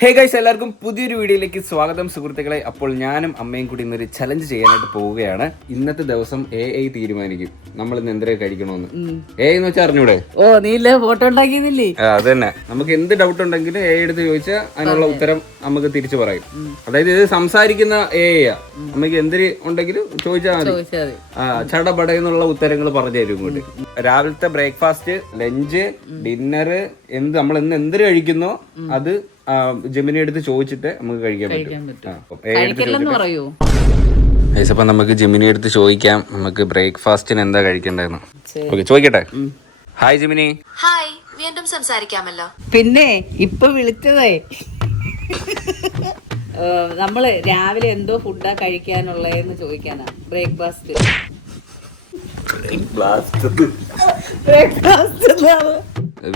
Hey guys, എല്ലാവർക്കും പുതിയൊരു വീഡിയോയിലേക്ക് സ്വാഗതം സുഹൃത്തുക്കളെ. അപ്പോൾ ഞാനും അമ്മയും കൂടി ഇന്നൊരു ചലഞ്ച് ചെയ്യാനായിട്ട് പോവുകയാണ്. ഇന്നത്തെ ദിവസം AI തീരുമാനിക്കും നമ്മൾ ഇന്ന് എന്തൊക്കെ കഴിക്കണമെന്ന്. AI എന്ന് വെച്ചാൽ അറിഞ്ഞൂടെ? നീല്ലേ ഫോട്ടോ ഉണ്ടാക്കിയതില്ലേ? അത് തന്നെ. നമുക്ക് എന്ത് ഡൗട്ട് ഉണ്ടെങ്കിലും AI എടുത്ത് ചോദിച്ചാൽ അതിനുള്ള ഉത്തരം നമുക്ക് തിരിച്ചു പറയും. അതായത് ഇത് സംസാരിക്കുന്ന AI ആ. നമുക്ക് എന്തിന് ഉണ്ടെങ്കിലും ചോദിച്ചാൽ മതി. ചടപടയെന്നുള്ള ഉത്തരങ്ങൾ പറഞ്ഞു തരും ഇങ്ങോട്ട്. രാവിലത്തെ ബ്രേക്ക്ഫാസ്റ്റ്, ലഞ്ച്, ഡിന്നർ, നമ്മൾ ഇന്ന് എന്ത് കഴിക്കുന്നോ അത് ജെമിനി എടുത്ത് ചോദിച്ചിട്ട് നമുക്ക് കഴിക്കാൻ പറ്റും. അപ്പൊ നമുക്ക് ജെമിനി എടുത്ത് ചോദിക്കാം നമുക്ക് ബ്രേക്ക്ഫാസ്റ്റിന് എന്താ കഴിക്കേണ്ടതെന്ന്. ഓക്കെ, ചോദിക്കട്ടെ. Hi Gemini. ഹായ്, വീണ്ടും സംസാരിക്കാമല്ലോ. പിന്നെ ഇപ്പൊ വിളിച്ചതേ നമ്മള് രാവിലെ എന്തോ ഫുഡാ കഴിക്കാനുള്ളതെന്ന് ചോദിക്കാനാ. ബ്രേക്ക്ഫാസ്റ്റ്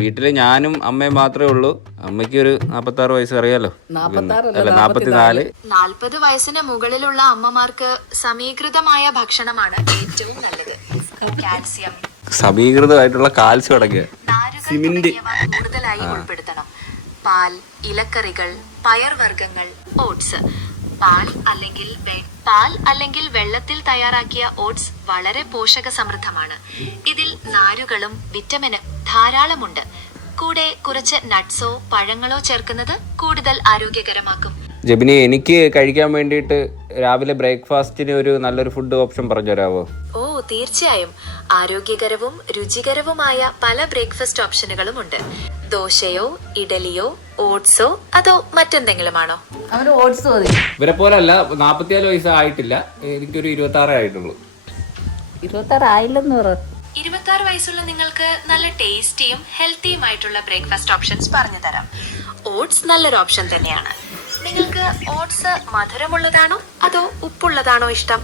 വീട്ടില് ഞാനും അമ്മയും മാത്രമേ ഉള്ളൂ. അമ്മയ്ക്ക് ഒരു 46 വയസ്സ് അറിയാലോ. 44. 40 വയസ്സിന് മുകളിലുള്ള അമ്മമാർക്ക് സമീകൃതമായ ഭക്ഷണമാണ് ഏറ്റവും നല്ലത്. കാൽസ്യം, സമീകൃതമായിട്ടുള്ള കാൽസ്യം അടങ്ങിയ നാരുകൾ കൂടുതലായി ഉൾപ്പെടുത്തണം. പാൽ, ഇലക്കറികൾ, പയർവർഗ്ഗങ്ങൾ, ഓട്സ്. പാൽ അല്ലെങ്കിൽ വെള്ളത്തിൽ തയ്യാറാക്കിയ ഓട്സ് വളരെ പോഷക സമൃദ്ധമാണ്. ഇതിൽ നാരുകളും വിറ്റമിനും ധാരാളമുണ്ട്. കൂടെ കുറച്ച് നട്ട്സോ പഴങ്ങളോ ചേർക്കുന്നത് കൂടുതൽ ആരോഗ്യകരമാക്കും. ജെമിനി, എനിക്ക് കഴിക്കാൻ വേണ്ടിയിട്ട് രാവിലെ ബ്രേക്ക്ഫാസ്റ്റിന് ഒരു നല്ലൊരു ഫുഡ് ഓപ്ഷൻ പറഞ്ഞു തരാമോ? ഓ തീർച്ചയായും. ആരോഗ്യകരവും രുചികരവുമായ പല ബ്രേക്ക്ഫാസ്റ്റ് ഓപ്ഷനുകളും ഉണ്ട്. ദോശയോ ഇഡലിയോ ഓട്സോ അതോ മറ്റെന്തെങ്കിലും ആണോ? ഓട്സ് മതി. ഇവരെ പോലെ അല്ല, 44 വയസ്സ് ആയിട്ടില്ല. എനിക്കൊരു 26 ആയിട്ടുള്ളൂ. 26 ആയില്ലെന്ന് പറ. 26 വയസ്സുള്ള നിങ്ങൾക്ക് നല്ല ടേസ്റ്റിയും ഹെൽത്തിയുമായിട്ടുള്ള ബ്രേക്ക്ഫാസ്റ്റ് ഓപ്ഷൻസ് പറഞ്ഞു തരാം. ഓട്സ് നല്ലൊരു ഓപ്ഷൻ തന്നെയാണ്. നിങ്ങൾക്ക് ഓട്സ് മധുരമുള്ളതാണോ അതോ ഉപ്പുള്ളതാണോ ഇഷ്ടം?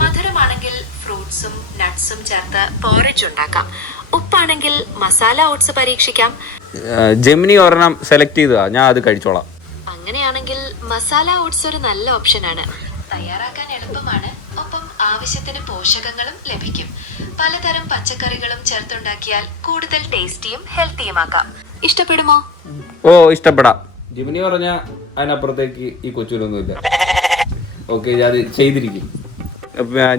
മധുരമാണെങ്കിൽ ഫ്രൂട്ട്സും നട്ട്സും ചേർത്ത് പോറിജ് ഉണ്ടാക്കാം. ഉപ്പാണെങ്കിൽ മസാല ഓട്സ് പരീക്ഷിക്കാം. ജെമിനി ഒരെണ്ണം സെലക്ട് ചെയ്തതാ, ഞാൻ അത് കഴിച്ചോളാം. അങ്ങനെയാണെങ്കിൽ മസാല ഓട്സ് ഒരു നല്ല ഓപ്ഷനാണ്. തയ്യാറാക്കാൻ എളുപ്പമാണ്, ഒപ്പം ആവശ്യത്തിന് പോഷകങ്ങളും ലഭിക്കും. പലതരം പച്ചക്കറികളും ചേർത്തുണ്ടാക്കിയാൽ കൂടുതൽ ടേസ്റ്റിയും ഹെൽത്തിയുമാക്കാം. ഇഷ്ടപ്പെടുമോ? ഓ, ഇഷ്ടപ്പെടാം. ജെമിനി പറഞ്ഞ അതിനപ്പുറത്തേക്ക് ഈ കൊച്ചിലൊന്നുമില്ല. ഓക്കെ, ഞാൻ ചെയ്തിരിക്കും.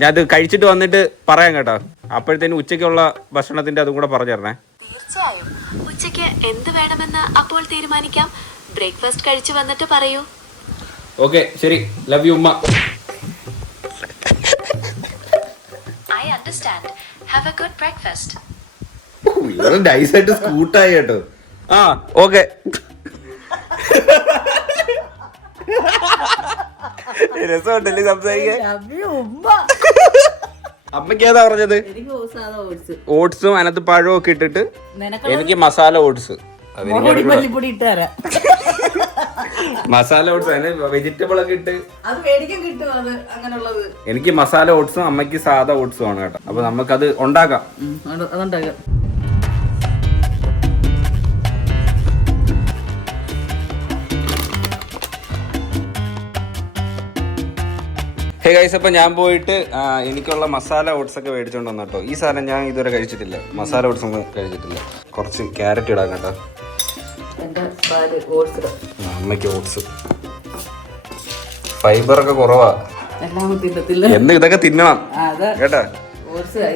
ഞാനത് കഴിച്ചിട്ട് വന്നിട്ട് പറയാം കേട്ടോ. അപ്പോഴത്തേനും ഉച്ചയ്ക്കുള്ള ഭക്ഷണത്തിന്റെ അതും കൂടെ പറഞ്ഞു തരണേ. തീർച്ചയായും. ഉച്ചയ്ക്ക് എന്ത് വേണമെന്ന് അപ്പോൾ തീരുമാനിക്കാം. ബ്രേക്ക്ഫാസ്റ്റ് കഴിച്ചു വന്നിട്ട് പറയൂ. ഓക്കെ, ശരി. ലവ് യു ഉമ്മ. I understand. Have a good breakfast. ഇവര് നൈസായിട്ട് സ്കൂട്ടായി കേട്ടോ. ആ, ഓക്കെ. രസമുണ്ടല്ലേ സംസാരിക്കാൻ? അമ്മയ്ക്ക് ഏതാ പറഞ്ഞത്? ഓട്സും അതിനകത്ത് പഴവും ഒക്കെ ഇട്ടിട്ട്. എനിക്ക് മസാല ഓട്സ്. മസാല ഓട്സ്, അതിന് വെജിറ്റബിൾ ഒക്കെ ഇട്ട്. എനിക്ക് മസാല ഓട്സും അമ്മയ്ക്ക് സാധാ ഓട്സും ആണ് കേട്ടോ. അപ്പൊ നമുക്കത് ഉണ്ടാക്കാം. ഹേ ഗൈസ്, അപ്പം ഞാൻ പോയിട്ട് എനിക്കുള്ള മസാല ഓട്സ് ഒക്കെ മേടിച്ചോണ്ട് വന്നു കേട്ടോ. ഈ സാധനം ഞാൻ ഇതുവരെ കഴിച്ചിട്ടില്ല. മസാല ഓട്സ് ഒന്നും കഴിച്ചിട്ടില്ല. കുറച്ച് ക്യാരറ്റ് ഇടാം കേട്ടോ. അമ്മയ്ക്ക് ഓട്സ് ഫൈബറൊക്കെ കുറവാ. എന്ന് ഇതൊക്കെ തിന്നണം കേട്ടാ.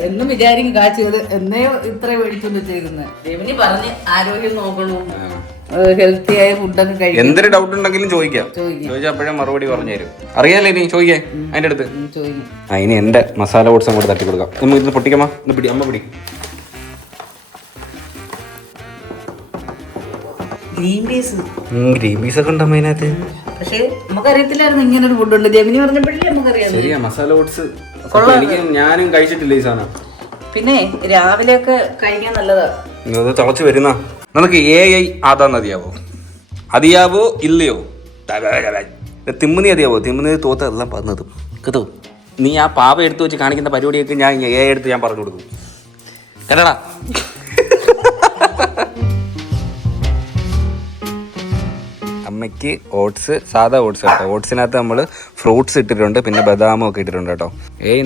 എന്നും വിചാരിക്കും കാച്ചത് എന്നേ ഇത്ര മേടിച്ചോണ്ട് ചെയ്തെന്ന്. ജെമിനി പറഞ്ഞ് ആരോഗ്യം നോക്കണു, ഹെൽത്തി ആയ ഫുഡൊക്കെ കഴിക്കും. എന്തൊരു ഡൗട്ട് ഉണ്ടെങ്കിലും ചോദിക്കാം. ചോദിച്ചാൽ അപ്പോഴേ മറുപടി പറഞ്ഞു തരും. അറിയാലോ, ഇനി ചോദിക്കേ അതിന്റെ അടുത്ത്. ഇനി എന്റെ മസാല ഓട്സ് അങ്ങോട്ട് തട്ടി കൊടുക്കാം. നമ്മൾ ഇത് പൊട്ടിക്കമ്മ, ഇന്ന് പിടി, അമ്മ പിടി. ഗ്രീൻ പീസ് ഒക്കെ ഉണ്ടാവും അതിനകത്ത്. പക്ഷേ നമുക്കറിയത്തില്ലായിരുന്നു ഇങ്ങനെ ഒരു ഫുഡുണ്ട്. ജെമിനി പറഞ്ഞപ്പോഴേ നമുക്കറിയാം. ശരിയാ, മസാല ഓട്സ് ഞാനും കഴിച്ചിട്ടില്ല ഈ സാധനം. പിന്നെ രാവിലെ ഒക്കെ കഴിക്കാൻ നല്ലതാ. തിളച്ച് വരുന്ന നമുക്ക് AI ആതാന്ന് അതിയാവോ ഇല്ലയോ? തിമ്മുനി അതിയാവോ? തിമ്മുനി തോത്തെല്ലാം പറഞ്ഞത് കേട്ടോ. നീ ആ പാവ എടുത്തു വെച്ച് കാണിക്കുന്ന പരിപാടിയൊക്കെ ഞാൻ AI എടുത്ത് ഞാൻ പറഞ്ഞു കൊടുക്കും കേട്ടടാ. അമ്മയ്ക്ക് ഓട്സ്, സാധാ ഓട്സ് കേട്ടോ. ഓട്സിനകത്ത് നമ്മൾ ഫ്രൂട്ട്സ് ഇട്ടിട്ടുണ്ട്, പിന്നെ ബദാമും ഒക്കെ ഇട്ടിട്ടുണ്ട് കേട്ടോ.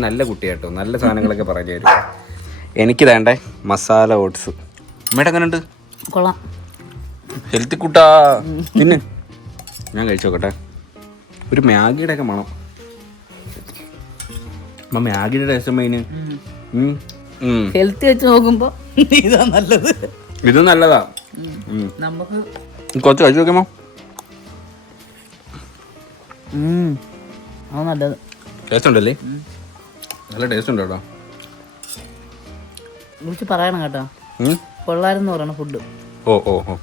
നല്ല കുട്ടി കേട്ടോ, നല്ല സാധനങ്ങളൊക്കെ പറഞ്ഞു തരും. എനിക്ക് വേണ്ടേ മസാല ഓട്സ്. അമ്മയുടെ എങ്ങനെ ഉണ്ട്? കൊള്ളാം. ഹെൽത്തി കൂട്ടാ. പിന്നെ ഞാൻ കഴിച്ചു നോക്കട്ടെ. ഒരു മാഗിയുടെ ഒക്കെ മണം. മാഗിയുടെ ടേസ്റ്റ് അമ്മ ഇതിന്. ഹെൽത്തി വെച്ച് നോക്കുമ്പോ ഇതാ നല്ലത്. ഇത് നല്ലതാ. നമുക്ക് കുറച്ച് കഴിച്ചു നോക്കുമ്പോ അത് നല്ലത്. ടേസ്റ്റ് ഉണ്ടല്ലേ? നല്ല ടേസ്റ്റ് ഉണ്ട് കേട്ടോ. വിളിച്ച് പറയണം കേട്ടോ. കൊള്ളാരെന്ന് പറയണം ഫുഡ്. ഓ ഓ ഓ,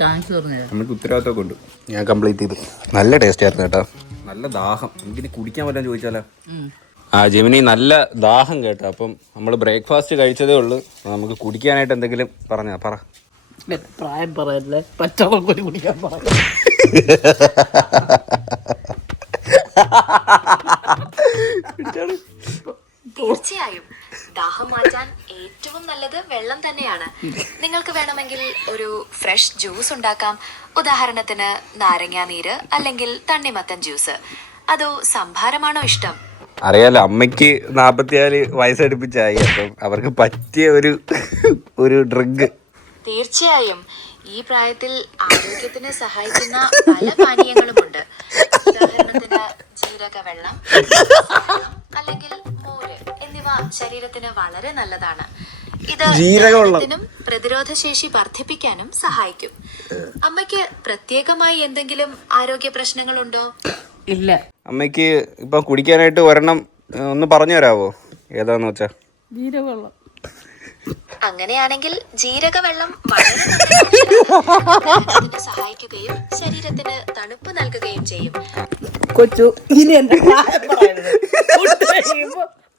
താങ്ക്സ് പറഞ്ഞു. നമുക്ക് ഉത്തരവാദിത്തമൊക്കെ ഉണ്ട്. ഞാൻ കംപ്ലീറ്റ് ചെയ്തു. നല്ല ടേസ്റ്റ് ആയിരുന്നു കേട്ടോ. നല്ല ദാഹം. എനിക്കിനി കുടിക്കാൻ പറ്റാൻ ചോദിച്ചാലോ? ജെമിനി നല്ല ദാഹം കേട്ടോ. അപ്പം നമ്മൾ ബ്രേക്ക്ഫാസ്റ്റ് കഴിച്ചതേ ഉള്ളൂ. നമുക്ക് കുടിക്കാനായിട്ട് എന്തെങ്കിലും പറ. പ്രായം പറയല്ലേ, പച്ചവെള്ളം കൂടി കുടിക്കാൻ പറയും. തീർച്ചയായും ദാഹം മാറ്റാൻ ഏറ്റവും നല്ലത് വെള്ളം തന്നെയാണ്. നിങ്ങൾക്ക് വേണമെങ്കിൽ ഒരു ഫ്രഷ് ജ്യൂസ് ഉണ്ടാക്കാം. ഉദാഹരണത്തിന് നാരങ്ങാ നീര് അല്ലെങ്കിൽ തണ്ണിമത്തൻ ജ്യൂസ്. അതോ സംഭാരമാണോ ഇഷ്ടം? അറിയാലോ, അമ്മയ്ക്ക് 44 വയസ്സടുപ്പിച്ചായി. അപ്പം അവർക്ക് പറ്റിയ ഒരു ഡ്രിങ്ക്. തീർച്ചയായും ഈ പ്രായത്തിൽ ആരോഗ്യത്തിന് സഹായിക്കുന്ന പല പാനീയങ്ങളുമുണ്ട്. ഉദാഹരണത്തിന് ജീരകവെള്ളം അല്ലെങ്കിൽ മോര് എന്നിവ ശരീരത്തിന് വളരെ നല്ലതാണ്. ഇത് ദഹനത്തിനും പ്രതിരോധശേഷി വർദ്ധിപ്പിക്കാനും സഹായിക്കും. അമ്മയ്ക്ക് പ്രത്യേകമായി എന്തെങ്കിലും ആരോഗ്യ പ്രശ്നങ്ങളുണ്ടോ? ഇല്ല. അമ്മയ്ക്ക് ഇപ്പൊ കുടിക്കാനായിട്ട് ഒരെണ്ണം ഒന്ന് പറഞ്ഞു തരാവോ? ഏതാന്ന് വെച്ചാ? ജീരകവെള്ളം. അങ്ങനെയാണെങ്കിൽ ജീരകവെള്ളം വളരെ നല്ലതാണ്. സഹായിക്കുകയും ശരീരത്തിന് തണുപ്പ് നൽകുകയും ചെയ്യും. കൊച്ചു ഇനി എന്റെ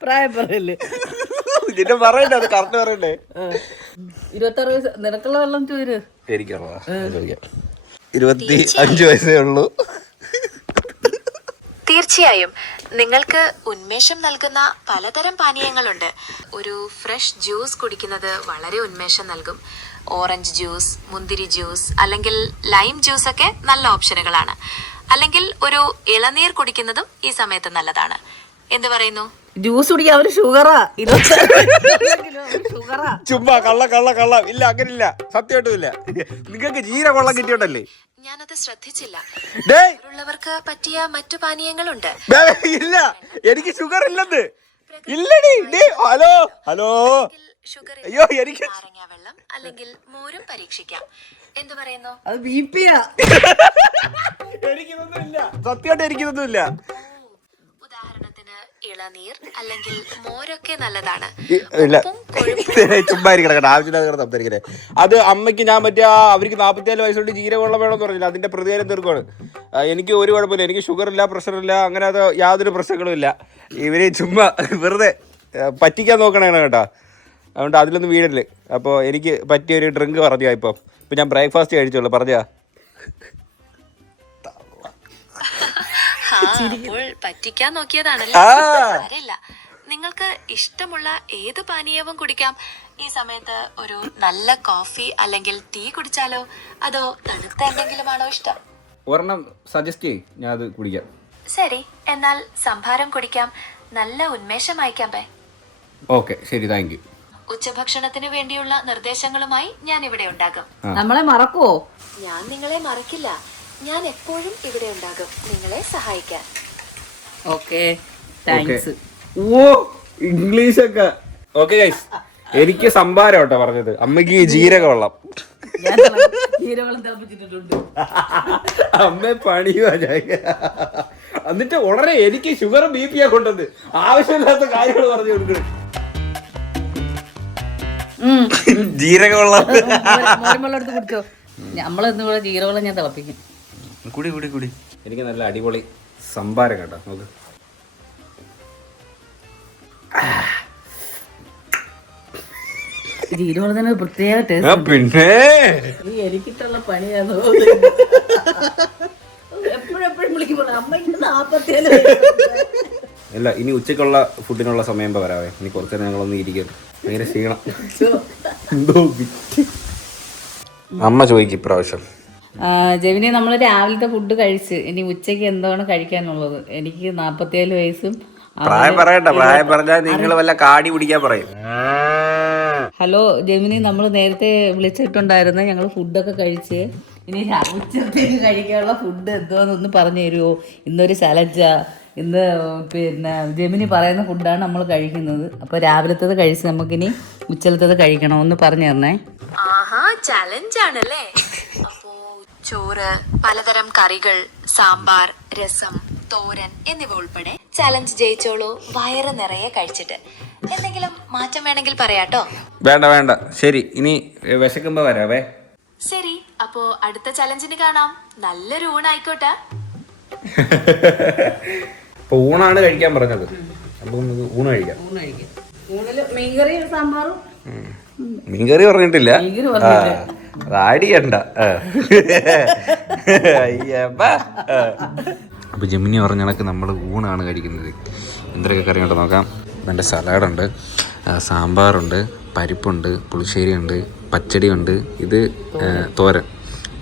പ്രായം പറയല്ലേ? ഇതിന്റെ പറയണ്ടേ, അത് കറക്റ്റ് പറയണ്ടേ? 26 വയസ്സ്. നിനക്കുള്ള വെള്ളം ചോര്. എനിക്കുള്ളതാ 25 വയസ്സേ ഉള്ളൂ. തീർച്ചയായും നിങ്ങൾക്ക് ഉന്മേഷം നൽകുന്ന പലതരം പാനീയങ്ങളുണ്ട്. ഒരു ഫ്രഷ് ജ്യൂസ് കുടിക്കുന്നത് വളരെ ഉന്മേഷം നൽകും. ഓറഞ്ച് ജ്യൂസ്, മുന്തിരി ജ്യൂസ് അല്ലെങ്കിൽ ലൈം ജ്യൂസ് ഒക്കെ നല്ല ഓപ്ഷനുകളാണ്. അല്ലെങ്കിൽ ഒരു ഇളനീർ കുടിക്കുന്നതും ഈ സമയത്ത് നല്ലതാണ്. എന്ത് പറയുന്നു? ജ്യൂസ് കുടിക്കാൻ അവര് ഷുഗറാ. ഷുഗറാ. ചുമ്മാ കള്ള ഇല്ല, അങ്ങനില്ല, സത്യമായിട്ടും ഇല്ല. നിങ്ങൾക്ക് ജീരകവെള്ളം കിട്ടിയോണ്ടല്ലേ? ഞാനത് ശ്രദ്ധിച്ചില്ല. ഉള്ളവർക്ക് പറ്റിയ മറ്റു പാനീയങ്ങളുണ്ട്. ഇല്ല, എനിക്ക് ഷുഗർ ഇല്ലെന്ന്. ഇല്ലടി. ഹലോ ഷുഗർ അയ്യോ, എനിക്ക് നാരങ്ങാ വെള്ളം അല്ലെങ്കിൽ മോരും പരീക്ഷിക്കാം. എന്തു പറയുന്നു? അത് ബിപിയാ. എനിക്കിതൊന്നും ഇല്ല, സത്യമായിട്ട് എനിക്കിതൊന്നും ഇല്ല. ഉദാഹരണത്തിന് ഇളനീർ അല്ലെങ്കിൽ മോരൊക്കെ നല്ലതാണ്. ഇല്ല, ചുമ്മാ ഇരിക്കണം, ആവശ്യമില്ലാതെ സംസാരിക്കണേ. അത് അമ്മയ്ക്ക് ഞാൻ അവർക്ക് 44 വയസ്സുകൊണ്ട് ജീരകവെള്ളം വേണമെന്ന് പറഞ്ഞില്ല. അതിന്റെ പ്രതികാരം തീർക്കുവാണ്. എനിക്ക് ഒരു കുഴപ്പമില്ല. എനിക്ക് ഷുഗർ ഇല്ല, പ്രഷർ ഇല്ല, അങ്ങനെ അത് യാതൊരു പ്രശ്നങ്ങളും ഇല്ല. ഇവര് ചുമ്മാ വെറുതെ പറ്റിക്കാൻ നോക്കണേ കേട്ടോ. അതുകൊണ്ട് അതിലൊന്നും വീഴല്ലേ. അപ്പോൾ എനിക്ക് പറ്റിയൊരു ഡ്രിങ്ക് പറഞ്ഞാ. ഇപ്പം ഞാൻ ബ്രേക്ക്ഫാസ്റ്റ് കഴിച്ചോളൂ. പറഞ്ഞാ പറ്റിക്കാൻ നോക്കിയതാണല്ലോ. സാരമില്ല, നിങ്ങൾക്ക് ഇഷ്ടമുള്ള ഏത് പാനീയവും കുടിക്കാം. ഈ സമയത്ത് ഒരു നല്ല കോഫി അല്ലെങ്കിൽ ടീ കുടിച്ചാലോ? അതോ തണുത്ത എന്തെങ്കിലും ആണോ ഇഷ്ടം? ഒരെണ്ണം സജസ്റ്റ് ചെയ്യും, ഞാൻ അത് കുടിക്കാം. ശരി, എന്നാൽ സംഭാരം കുടിക്കാം. നല്ല ഉന്മേഷമായിക്കാമ്പേ. ഓക്കെ, ശരി, താങ്ക് യു. ഉച്ചഭക്ഷണത്തിന് വേണ്ടിയുള്ള നിർദ്ദേശങ്ങളുമായി ഞാൻ ഇവിടെ ഉണ്ടാകും. നമ്മളെ മറക്കുവോ? ഞാൻ നിങ്ങളെ മറക്കില്ല. ഞാൻ എപ്പോഴും ഇവിടെ ഉണ്ടാകും നിങ്ങളെ സഹായിക്കാൻ. Okay, thanks. ഓ, ഇംഗ്ലീഷൊക്കെ ഓക്കെ ഗൈസ്. എനിക്ക് സംഭാരം കേട്ടോ പറഞ്ഞത്. അമ്മയ്ക്ക് ജീരകവെള്ളം. ജീരകവെള്ളം തിളപ്പിച്ചിട്ടുണ്ട്. അമ്മ പണിയുവാ. എന്നിട്ട് ഉടനെ എനിക്ക് ഷുഗർ BP കൊണ്ടത് ആവശ്യമില്ലാത്ത കാര്യങ്ങൾ പറഞ്ഞു കൊടുക്കണം. ജീരകവെള്ളം എടുത്ത് കുടിച്ചോ. നമ്മളെന്നും കൂടെ ജീരകവെള്ളം ഞാൻ തിളപ്പിക്കും. കുടി. എനിക്ക് നല്ല അടിപൊളി സംഭാരം കേട്ടോ. നോക്ക്. ജീരകവെള്ളത്തിന് പ്രത്യേക ടേസ്റ്റ്. പിന്നെ എനിക്കിട്ടുള്ള പണിയാണ്. എപ്പോഴും വിളിക്കുമ്പോൾ അമ്മയ്ക്ക് 47 അല്ല, ഇനി ഉച്ചക്കുള്ള ഫുഡിനുള്ള സമയം വരാവേ. ഇനി കുറച്ച് നേരം ഞങ്ങളൊന്ന് ഇരിക്കും. ഭയങ്കര ക്ഷീണം. എന്തോ അമ്മ ചോദിക്കും ഇപ്രാവശ്യം. ജെമിനി, നമ്മൾ രാവിലത്തെ ഫുഡ് കഴിച്ച് ഇനി ഉച്ചയ്ക്ക് എന്താണ് കഴിക്കാനുള്ളത്? എനിക്ക് 47 വയസ്സും. പ്രായം പറയണ്ട. പ്രായം പറഞ്ഞാൽ നിങ്ങൾ വല്ല കാടി പിടിക്കാൻ പറയും. ഹലോ ജെമിനി, നമ്മൾ നേരത്തെ വിളിച്ചിട്ടുണ്ടായിരുന്നു. ഞങ്ങൾ ഫുഡൊക്കെ കഴിച്ച് ഇനി ഉച്ചത്തേക്ക് കഴിക്കാനുള്ള ഫുഡ് എന്തോന്നൊന്ന് പറഞ്ഞു തരുമോ? ഇന്നൊരു ചലഞ്ചാ. ഇന്ന് പിന്നെ ജെമിനി പറയുന്ന ഫുഡാണ് നമ്മൾ കഴിക്കുന്നത്. അപ്പോൾ രാവിലത്തേത് കഴിച്ച് നമുക്കിനി ഉച്ചലത്തേത് കഴിക്കണം. ഒന്ന് പറഞ്ഞു തരണേ. ആഹാ, ചലഞ്ച് ആണല്ലേ. അപ്പോ ചോറ്, പലതരം കറികൾ, സാമ്പാർ, രസം, തോരൻ എന്നിവ ഉൾപ്പെടെ ചലഞ്ച് ജയിച്ചോളൂ. വയറ് നിറയെ കഴിച്ചിട്ട്. എന്തെങ്കിലും മാറ്റം വേണമെങ്കിൽ പറയാട്ടോ. വേണ്ട ശരി, ഇനി വിശക്കുമ്പോ വരാവേ. ശരി, അപ്പോ അടുത്ത ചലഞ്ചിന് കാണാം. നല്ലൊരു ഊണായിക്കോട്ടെ. ഇപ്പൊ ഊണാണ് കഴിക്കാൻ പറഞ്ഞത്. അപ്പൊ നമുക്ക് ഊണ് കഴിക്കാം. ഊണില് മീൻകറിയും സാമ്പാറും. മീൻകറി പറഞ്ഞിട്ടില്ല, അടിയണ്ട. അപ്പൊ ജെമിനി പറഞ്ഞ കണക്ക് നമ്മൾ ഊണാണ് കഴിക്കുന്നത്. എന്തൊക്കെ കറി ഉണ്ടോ നോക്കാം. എൻ്റെ സലാഡുണ്ട്, സാമ്പാറുണ്ട്, പരിപ്പുണ്ട്, പുളിശ്ശേരിയുണ്ട്, പച്ചടിയുണ്ട്, ഇത് തോരൻ,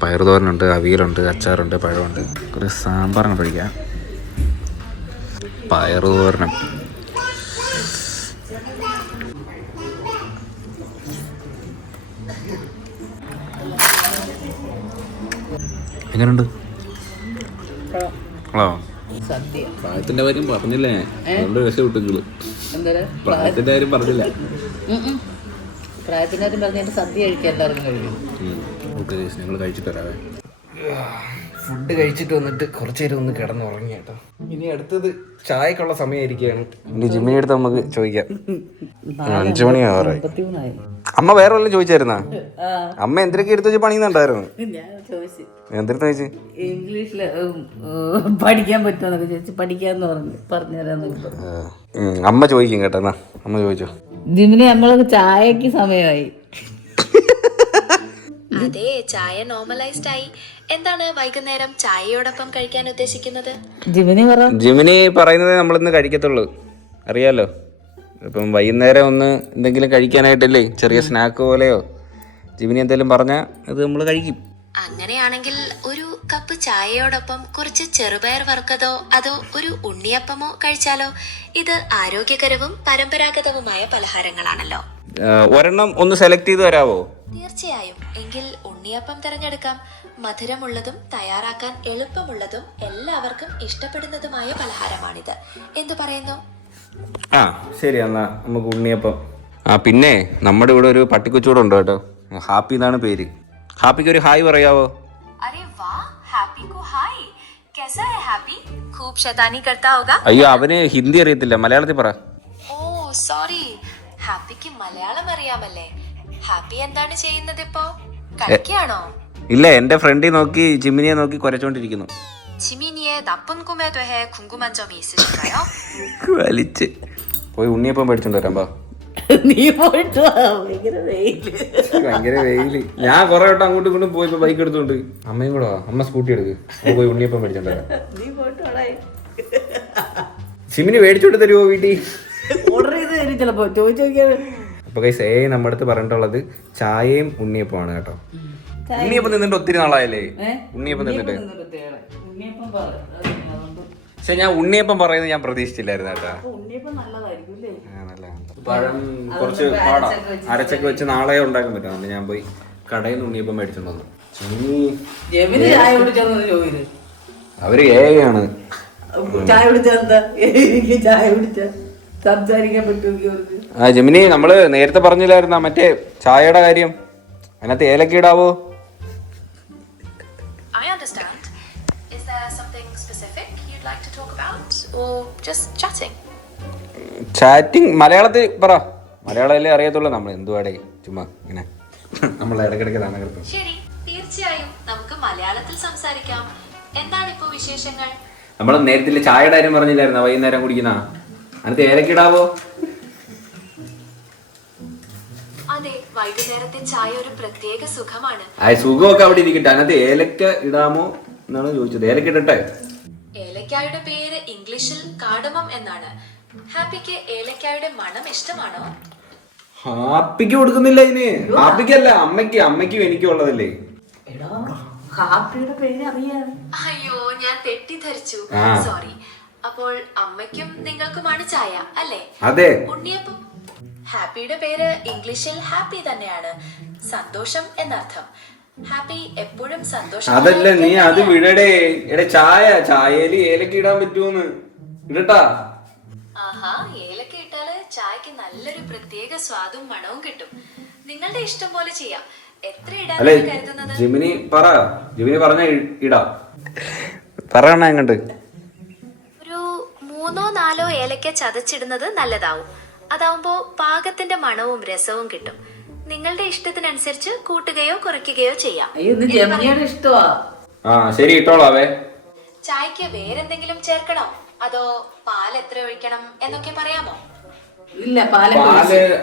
പയറുതോരനുണ്ട്, അവിയലുണ്ട്, അച്ചാറുണ്ട്, പഴമുണ്ട്. കുറേ സാമ്പാറാണ് കഴിക്കാം. പയറുതോരനം എങ്ങനെയുണ്ട്? സദ്യ പ്രായത്തിന്റെ കാര്യം പറഞ്ഞില്ലേ? അതുകൊണ്ട് രക്ഷപ്പെട്ടു. പ്രായത്തിന്റെ കാര്യം പറഞ്ഞില്ല. പ്രായത്തിന്റെ കാര്യം പറഞ്ഞിട്ട് സദ്യ കഴിക്കാൻ എല്ലാവർക്കും കഴിയും. ഞങ്ങൾ കഴിച്ചിട്ട് വരാവേ. ഫുഡ് കഴിച്ചിട്ട് വന്നിട്ട് കുറച്ചു നേരം ഒന്ന് കിടന്നുറങ്ങി കേട്ടോ. ഇനി അടുത്തത് ചായക്കുള്ള സമയമായിരിക്കുകയാണ്. ഇനി ജിമ്മിനെ അടുത്ത് നമുക്ക് ചോദിക്കാം. 5 മണിയാവാറായി. അമ്മ വേറെ വല്ലതും ചോദിച്ചായിരുന്നാ? അമ്മ എന്തൊക്കെ എടുത്ത് വെച്ച് പണിയുന്നുണ്ടായിരുന്നു? എന്തെടുത്ത് ചോദിച്ചു? ഇംഗ്ലീഷില് പഠിക്കാൻ പറ്റുമെന്നൊക്കെ ചോദിച്ചു. പഠിക്കാന്ന് പറഞ്ഞുതരാന്ന്. അമ്മ ചോദിക്കും കേട്ടോ. എന്നാ അമ്മ ചോദിച്ചോ. ജിമ്മിന് നമ്മള് ചായക്ക് സമയമായി. അതെ, ചായ നോർമലൈസ്ഡ് ആയി. എന്താണ് വൈകുന്നേരം ചായയോടൊപ്പം കഴിക്കാൻ ഉദ്ദേശിക്കുന്നത്? ജിമിനി പറയുന്നതേ നമ്മളിന്ന് കഴിക്കത്തുള്ളൂ, അറിയാലോ. ഇപ്പം വൈകുന്നേരം ഒന്ന് എന്തെങ്കിലും കഴിക്കാനായിട്ടല്ലേ, ചെറിയ സ്നാക്ക് പോലെയോ ജിമിനി എന്തെങ്കിലും പറഞ്ഞാൽ അത് നമ്മൾ കഴിക്കും. അങ്ങനെയാണെങ്കിൽ ഒരു കപ്പ് ചായയോടൊപ്പം കുറച്ച് ചെറുപയർ വറുത്തതോ അതോ ഒരു ഉണ്ണിയപ്പമോ കഴിച്ചാലോ? ഇത് ആരോഗ്യകരവും പരമ്പരാഗതവുമായ പലഹാരങ്ങളാണല്ലോ. ഒരെണ്ണം ഒന്ന് സെലക്ട് ചെയ്ത് തരാവോ? തീർച്ചയായും. എങ്കിൽ ഉണ്ണിയപ്പം തിരഞ്ഞെടുക്കാം. മധുരമുള്ളതും തയ്യാറാക്കാൻ എളുപ്പമുള്ളതും എല്ലാവർക്കും ഇഷ്ടപ്പെടുന്നതുമായ പലഹാരമാണിത്. എന്തു പറയുന്നു? ആ ശരി, എന്നാ നമുക്ക് ഉണ്ണിയപ്പം. പിന്നെ നമ്മുടെ ഇവിടെ ഒരു പട്ടിക്കുച്ചൂടുണ്ട് കേട്ടോ. ഹാപ്പി എന്നാണ് പേര്. ഹാപ്പിക്ക് ഒരു ഹായ് പറയാവോ? अरे वाह, हैप्पी को हाय. कैसा है हैप्पी? खूब शैतानी करता होगा. അയ്യോ, അവന് ഹിന്ദി അറിയത്തില്ല, മലയാളത്തിൽ പറ. ഓ സോറി, ഹാപ്പിക്ക് മലയാളം അറിയാമല്ലേ? ഹാപ്പി എന്താണ് ചെയ്യുന്നത് ഇപ്പോ? കളിക്കുകയാണോ? ഇല്ല, എന്റെ ഫ്രണ്ടിൽ നോക്കി ജിമിനിയെ നോക്കി കുരച്ചോണ്ടിരിക്കുന്നു. 지민이의 나쁜 꿈에 대해 궁금한 점이 있으신가요? വലിച്ച് പോയി ഉണ്ണിയപ്പം മേടിച്ചോണ്ട് വരാം. ബാ, നീ പോയിട്ട് ഭയങ്കര വെയില്. ഞാൻ കൊറേ വട്ടം അങ്ങോട്ടും ഇങ്ങോട്ടും പോയി ബൈക്ക് എടുത്തോണ്ട്. അമ്മയും കൂടെ വാ, അമ്മ സ്കൂട്ടി എടുക്ക്. പോയി ഉണ്ണിയപ്പം മേടിച്ചോണ്ട് വരാം. ജിമിനി മേടിച്ചോണ്ട് തരുമോ വീട്ടിൽ? ഓർഡർ ചെയ്ത് തരും ചിലപ്പോ. ചോദിച്ചു നോക്കിയാൽ. അപ്പൊ കൈസ് നമ്മുടെ അടുത്ത് പറഞ്ഞിട്ടുള്ളത് ചായയും ഉണ്ണിയപ്പമാണ് കേട്ടോ. ഉണ്ണിയപ്പം തിന്നിട്ട് ഒത്തിരി നാളായല്ലേ? ഉണ്ണിയപ്പം തിന്നിട്ട്. പക്ഷെ ഞാൻ ഉണ്ണിയപ്പം പറയുന്നത് ഞാൻ പ്രതീക്ഷിച്ചില്ലായിരുന്നു കേട്ടാ. പഴം കുറച്ച് പാടാ, അരച്ചൊക്കെ വെച്ച് നാളെ ഉണ്ടാക്കാൻ പറ്റും. അതുകൊണ്ട് ഞാൻ പോയി കടയിൽ നിന്ന് ഉണ്ണിയപ്പം മേടിച്ചോണ്ട് വന്നു. അവര് ഏയാണ് ജെമിനി, നമ്മള് നേരത്തെ പറഞ്ഞില്ലായിരുന്ന മറ്റേ ചായയുടെ കാര്യം? അതിനകത്ത് ഏലക്ക ഇടാവോ? I understand. Is there something specific you'd like to talk about or just chatting? Chatting മലയാളത്തിൽ പറ. മലയാളമല്ലേ അറിയത്തുള്ളൂ. നമ്മൾ എന്തുവാടേ ചുമ്മാ ഇങ്ങനെ നമ്മൾ ഇടയ്ക്കിടയ്ക്ക് തന്നെ. ശരി, തീർച്ചയായും നമുക്ക് മലയാളത്തിൽ സംസാരിക്കാം. എന്താണ് ഇപ്പോ വിശേഷങ്ങൾ? നമ്മൾ നേരത്തെ ചായയുടെ കാര്യം പറഞ്ഞില്ലായിരുന്ന വൈകുന്നേരം കുടിക്കുന്ന? അതിനകത്ത് ഏലക്ക ഇടാവോ? അതെ, വൈകുന്നേരത്തെ ചായ ഒരു പ്രത്യേക സുഖമാണ്. സുഖമൊക്കെ അവിടെ ഇരിക്കട്ടെ, അതിനകത്ത് ഏലക്ക ഇടാമോ എന്നാണ് ചോദിച്ചത്. ഏലക്ക ഇടട്ടെ? ഏലക്കായുടെ പേര് ഇംഗ്ലീഷിൽ കാർഡമം എന്നാണ്. ഹാപ്പിക്ക് ഏലക്കായുടെ മണം ഇഷ്ടമാണോ? ഹാപ്പിക്ക് കൊടുക്കുന്നില്ല ഇതിന്. ഹാപ്പിക്കല്ല, അമ്മയ്ക്കും എനിക്കും ഉള്ളതല്ലേ. അയ്യോ, ഞാൻ തെറ്റിദ്ധരിച്ചു. സോറി. അപ്പോൾ അമ്മയ്ക്കും നിങ്ങൾക്കുമാണ് ചായ അല്ലേ? അതെ. ഉണ്ണിയപ്പം. ഹാപ്പിയുടെ പേര് ഇംഗ്ലീഷിൽ ഹാപ്പി തന്നെയാണ്, സന്തോഷം എന്നർത്ഥം. ഹാപ്പി എപ്പോഴും സന്തോഷം. അതല്ല നീ അത് വിടടേ. എടേ ചായയില് ഏലക്ക ഇടാൻ പറ്റുമെന്ന് ഇടട്ടാ. ആഹാ, ഏലക്ക ഇട്ടാല് ചായക്ക് നല്ലൊരു പ്രത്യേക സ്വാദും മണവും കിട്ടും. നിങ്ങളുടെ ഇഷ്ടം പോലെ ചെയ്യാം. എത്ര അല്ലെ ഇടാനാണ് കരുതുന്നത്? ജിമിനി പറഞ്ഞ ഇടാം. പറയണ എങ്ങോട്ട്? ഒരു 3-4 ഏലക്ക ചതച്ചിടുന്നത് നല്ലതാവും. അതാവുമ്പോ പാകത്തിന്റെ മണവും രസവും കിട്ടും. നിങ്ങളുടെ ഇഷ്ടത്തിനനുസരിച്ച് കൂട്ടുകയോ കുറയ്ക്കുകയോ ചെയ്യാം. ഇത് ജമിനിയുടെ ഇഷ്ടമാ. ആ ശരി, ഇട്ടോളാവേ. ചായക്ക് വേറെന്തെങ്കിലും ചേർക്കണോ അതോ പാൽ എത്ര ഒഴിക്കണം എന്നൊക്കെ പറയാമോ? ഇല്ല, പാല്